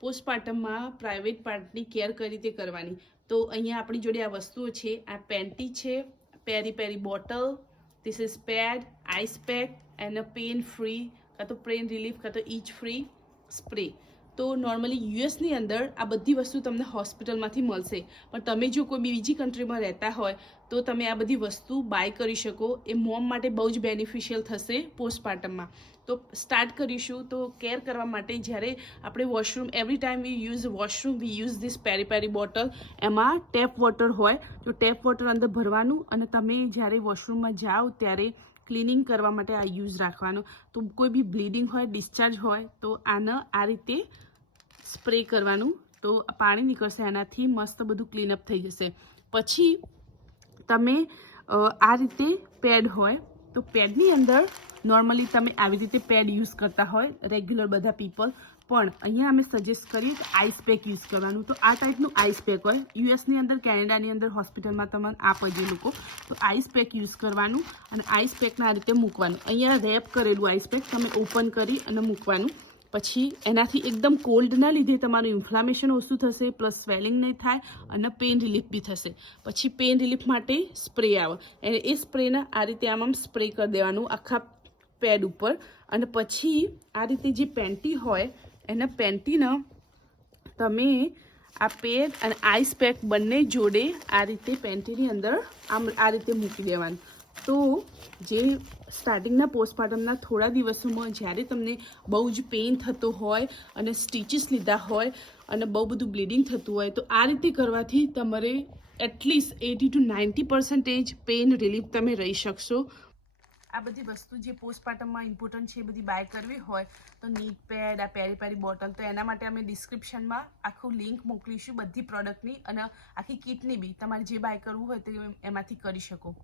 પોસ્ટપાર્ટમમાં private પાર્ટની care કઈ રીતે કરવાની. તો અહીંયા આપણી જોડે આ વસ્તુઓ છે. આ પેન્ટી છે, peri peri bottle, this is pad, ice pack and pain free કાં તો પેન રિલીફ કાં તો ઇચ ફ્રી સ્પ્રે. તો નોર્મલી યુએસની અંદર આ બધી વસ્તુ તમને હોસ્પિટલમાંથી મળશે, પણ તમે જો કોઈ બીજી કન્ટ્રીમાં રહેતા હોય તો તમે આ બધી વસ્તુ બાય કરી શકો. એ મોમ માટે બહુ જ બેનિફિશિયલ થશે પોસ્ટપાર્ટમમાં. તો સ્ટાર્ટ કરીશું. તો કેર કરવા માટે જ્યારે આપણે washroom, every time V use washroom V use this પેરી પેરી બોટલ. એમાં ટેપ વોટર હોય, તો ટેપ વોટર અંદર ભરવાનું અને તમે જ્યારે વોશરૂમમાં જાઓ ત્યારે ક્લિનિંગ કરવા માટે આ યુઝ રાખવાનો. તો કોઈ બી બ્લીડિંગ હોય, ડિસ્ચાર્જ હોય તો આને આ રીતે સ્પ્રે કરવાનું, તો પાણી નીકળશે, એનાથી મસ્ત બધું ક્લીનઅપ થઈ જશે. પછી તમે આ રીતે પેડ હોય તો પેડની અંદર નોર્મલી તમે આવી રીતે પેડ યુઝ કરતા હોય રેગ્યુલર બધા પીપલ, પણ અહીંયા અમે સજેસ્ટ કરીએ કે આઈસ પેક યુઝ કરવાનું. તો આ ટાઈપનું આઈસ પેક હોય. યુએસની અંદર, કેનેડાની અંદર હોસ્પિટલમાં તમને આપે જે લોકો, તો આઈસ પેક યુઝ કરવાનું અને આઈસ પેકને આ રીતે મૂકવાનું. અહીંયા રેપ કરેલું આઈસ પેક તમે ઓપન કરી અને મૂકવાનું. પછી એનાથી એકદમ કોલ્ડના લીધે તમારું ઇન્ફ્લામેશન ઓછું થશે, પ્લસ સ્વેલિંગ નહીં થાય અને પેન રિલીફ બી થશે. પછી પેન રિલીફ માટે સ્પ્રે આવે, એ સ્પ્રેને આ રીતે આમ સ્પ્રે કરી દેવાનું આખા પેડ ઉપર. અને પછી આ રીતે જે પેન્ટી હોય એના પેન્ટીને તમે આ પેડ અને આઈસ પેક બંને જોડે આ રીતે પેન્ટીની અંદર આમ આ રીતે મૂકી દેવાનું. તો જે સ્ટાર્ટિંગના પોસ્ટપાર્ટમના થોડા દિવસોમાં જ્યારે તમને બહુ જ પેઇન થતો હોય અને સ્ટીચીસ લીધા હોય અને બહુ બધું બ્લીડિંગ થતું હોય, તો આ રીતે કરવાથી તમારે એટલીસ્ટ 80 to 90% પેઇન રિલીફ તમે રહી શકશો. આ બધી વસ્તુ જે પોસ્ટપાર્ટમમાં ઇમ્પોર્ટન્ટ છે એ બધી બાય કરવી હોય તો નીટ પેડ, આ પેરી પેરી બોટલ, તો એના માટે અમે ડિસ્ક્રિપ્શનમાં આખું લિંક મોકલીશું બધી પ્રોડક્ટની, અને આખી કિટની બી. તમારે જે બાય કરવું હોય તો એમાંથી કરી શકો.